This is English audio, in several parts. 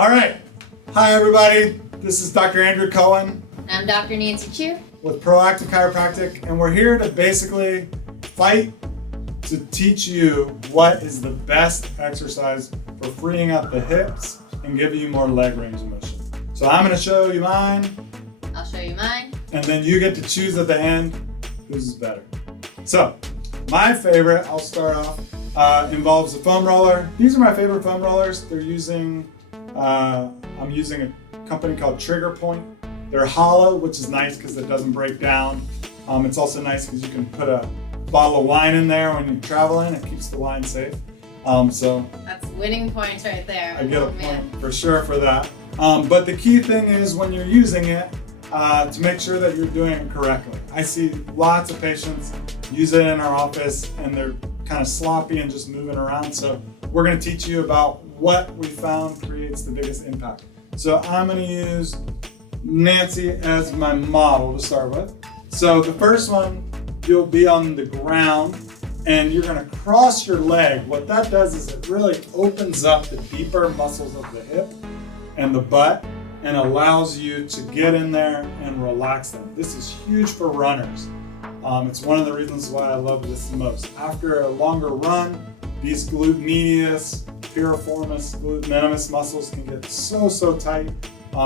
All right. Hi, everybody. This is Dr. Andrew Cohen. I'm Dr. Nancy Chu with Proactive Chiropractic, and we're here to basically fight to teach you what is the best exercise for freeing up the hips and giving you more leg range of motion. So I'm going to show you mine. I'll show you mine. And then you get to choose at the end whose is better. So my favorite, I'll start off, involves a foam roller. These are my favorite foam rollers. I'm using a company called Trigger Point. They're hollow, which is nice because it doesn't break down. It's also nice because you can put a bottle of wine in there when you're traveling. It keeps the wine safe. So that's winning points right there. I get a point for sure for that. But the key thing is when you're using it, to make sure that you're doing it correctly. I see lots of patients use it in our office and they're kind of sloppy and just moving around. So we're going to teach you about what we found creates the biggest impact. So I'm going to use Nancy as my model to start with. So the first one, you'll be on the ground and you're going to cross your leg. What that does is it really opens up the deeper muscles of the hip and the butt and allows you to get in there and relax them. This is huge for runners. It's one of the reasons why I love this the most. After a longer run, these glute medius, piriformis, glute minimus muscles can get so tight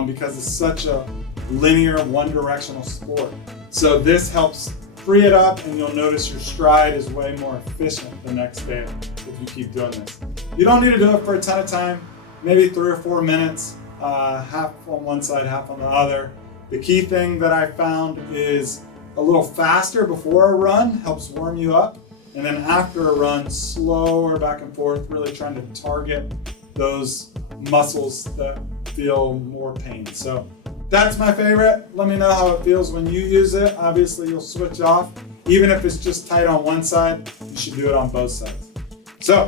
because it's such a linear, one-directional sport. So this helps free it up, and you'll notice your stride is way more efficient the next day if you keep doing this. You don't need to do it for a ton of time, maybe 3 or 4 minutes, half on one side, half on the other. The key thing that I found is a little faster before a run helps warm you up, and then after a run, slower back and forth, really trying to target those muscles that feel more pain. So that's my favorite. Let me know how it feels when you use it. Obviously, you'll switch off. Even if it's just tight on one side, you should do it on both sides. So,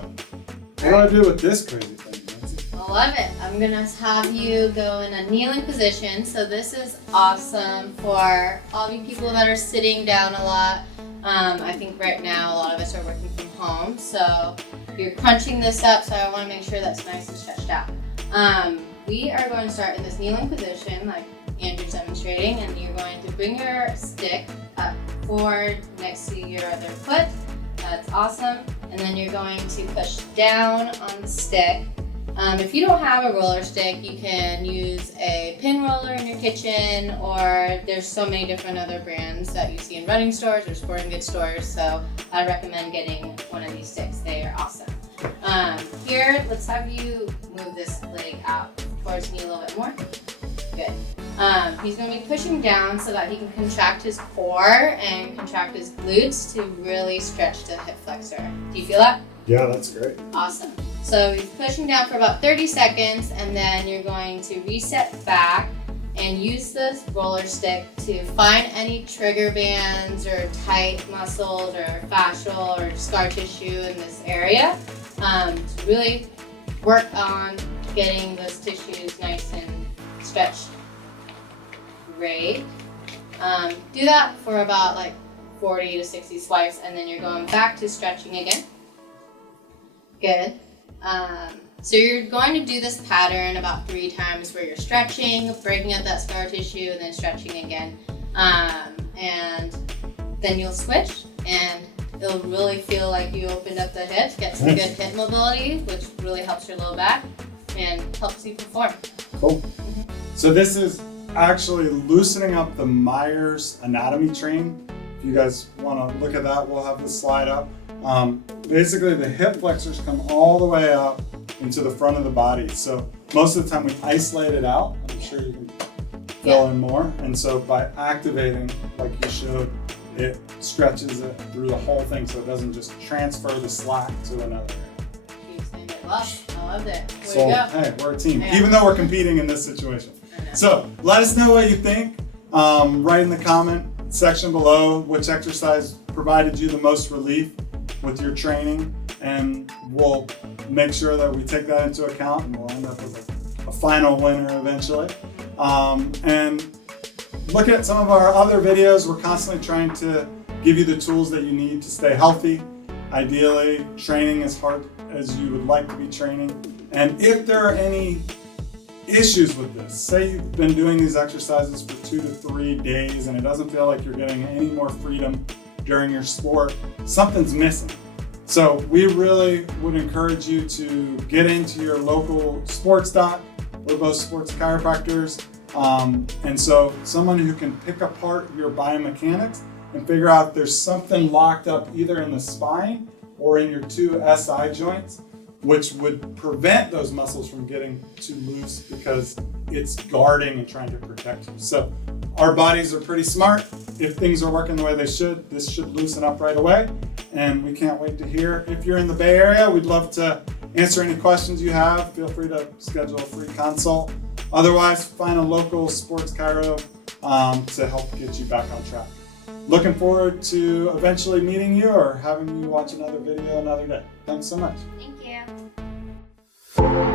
what do I do with this crazy thing, Nancy? I love it. I'm going to have you go in a kneeling position. So this is awesome for all you people that are sitting down a lot. I think right now a lot of us are working from home. So you're crunching this up, so I want to make sure that's nice and stretched out. We are going to start in this kneeling position like Andrew's demonstrating, and you're going to bring your stick up forward next to your other foot. That's awesome. And then you're going to push down on the stick. If you don't have a roller stick, you can use a pin roller in your kitchen, or there's so many different other brands that you see in running stores or sporting goods stores. So I recommend getting one of these sticks. They are awesome. Here, let's have you move this leg out towards me a little bit more. Good. He's going to be pushing down so that he can contract his core and contract his glutes to really stretch the hip flexor. Do you feel that? Yeah, that's great. Awesome. So he's pushing down for about 30 seconds, and then you're going to reset back and use this roller stick to find any trigger bands or tight muscles or fascial or scar tissue in this area. To really work on getting those tissues nice and stretched. Great. Do that for about like 40 to 60 swipes, and then you're going back to stretching again. Good. So you're going to do this pattern about 3 times where you're stretching, breaking up that scar tissue, and then stretching again. And then you'll switch, and it'll really feel like you opened up the hips, get some good hip mobility, which really helps your low back and helps you perform. Cool. So this is actually loosening up the Myers anatomy train. If you guys want to look at that, we'll have the slide up. Basically, the hip flexors come all the way up into the front of the body. So most of the time we isolate it out. I'm sure you can fill in more. And so by activating, like you showed, it stretches it through the whole thing so it doesn't just transfer the slack to another area. I loved it. So, hey, we're a team, even though we're competing in this situation. So let us know what you think. Write in the comment section below which exercise provided you the most relief with your training, and we'll make sure that we take that into account, and we'll end up with a final winner eventually. And look at some of our other videos. We're constantly trying to give you the tools that you need to stay healthy, ideally training as hard as you would like to be training. And if there are any issues with this, say you've been doing these exercises for 2 to 3 days and it doesn't feel like you're getting any more freedom during your sport, something's missing. So we really would encourage you to get into your local sports doc. We're both sports chiropractors. And so someone who can pick apart your biomechanics and figure out if there's something locked up either in the spine or in your 2 SI joints, which would prevent those muscles from getting too loose because it's guarding and trying to protect you. So our bodies are pretty smart. If things are working the way they should, this should loosen up right away. And we can't wait to hear. If you're in the Bay Area, we'd love to answer any questions you have. Feel free to schedule a free consult. Otherwise, find a local sports chiro to help get you back on track. Looking forward to eventually meeting you or having you watch another video another day. Thanks so much. Thank you.